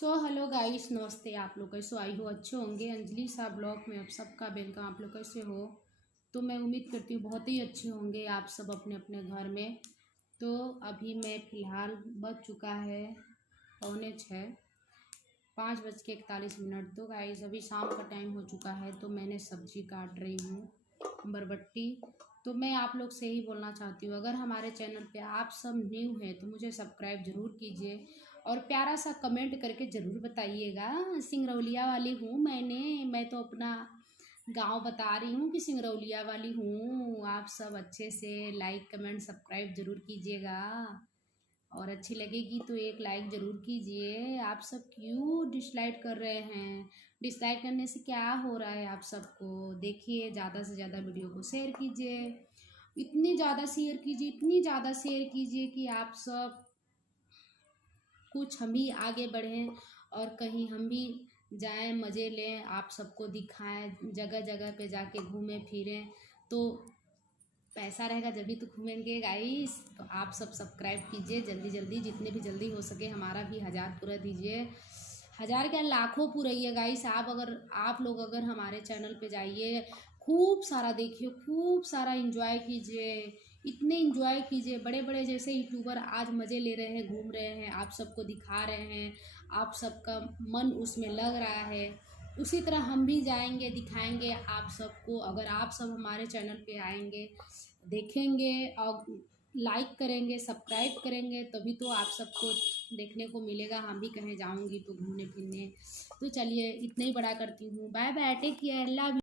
Hello guys, नमस्ते। आप लोग कैसे आई हो? अच्छे होंगे। अंजलि सा ब्लॉग में आप सबका वेलकम। आप लोग कैसे हो? तो मैं उम्मीद करती हूँ बहुत ही अच्छे होंगे आप सब अपने अपने घर में। तो अभी मैं फ़िलहाल बज चुका है 5:45, 5:41। तो गाइस अभी शाम का टाइम हो चुका है। तो मैंने सब्जी काट रही हूँ, बरबट्टी। तो मैं आप लोग से ही बोलना चाहती हूँ, अगर हमारे चैनल पे आप सब न्यू हैं तो मुझे सब्सक्राइब ज़रूर कीजिए और प्यारा सा कमेंट करके ज़रूर बताइएगा। सिंगरौलिया वाली हूँ मैं तो अपना गांव बता रही हूँ कि सिंगरौलिया वाली हूँ। आप सब अच्छे से लाइक कमेंट सब्सक्राइब ज़रूर कीजिएगा और अच्छी लगेगी तो एक लाइक ज़रूर कीजिए। आप सब क्यों डिसलाइक कर रहे हैं? डिसलाइक करने से क्या हो रहा है आप सबको? देखिए, ज़्यादा से ज़्यादा वीडियो को शेयर कीजिए, इतनी ज़्यादा शेयर कीजिए, इतनी ज़्यादा शेयर कीजिए कि आप सब कुछ हम भी आगे बढ़ें और कहीं हम भी जाएं, मज़े लें, आप सबको दिखाएं, जगह जगह पे जाके घूमें फिरें। तो पैसा रहेगा जब भी तो घूमेंगे गाइस। तो आप सब सब्सक्राइब कीजिए जल्दी जल्दी, जितने भी जल्दी हो सके। हमारा भी 1000 पूरा दीजिए, 1000 क्या लाखों पूराइए गाइस। आप लोग अगर हमारे चैनल पे जाइए, खूब सारा देखिए, खूब सारा एंजॉय कीजिए, इतने एंजॉय कीजिए। बड़े बड़े जैसे यूट्यूबर आज मज़े ले रहे हैं, घूम रहे हैं, आप सबको दिखा रहे हैं, आप सबका मन उसमें लग रहा है। उसी तरह हम भी जाएंगे, दिखाएंगे आप सबको। अगर आप सब हमारे चैनल पे आएंगे, देखेंगे और लाइक करेंगे, सब्सक्राइब करेंगे, तभी तो आप सबको देखने को मिलेगा। हम भी कहीं जाऊंगी तो घूमने फिरने। तो चलिए, इतना ही बड़ा करती हूँ। Bye bye, take care, love.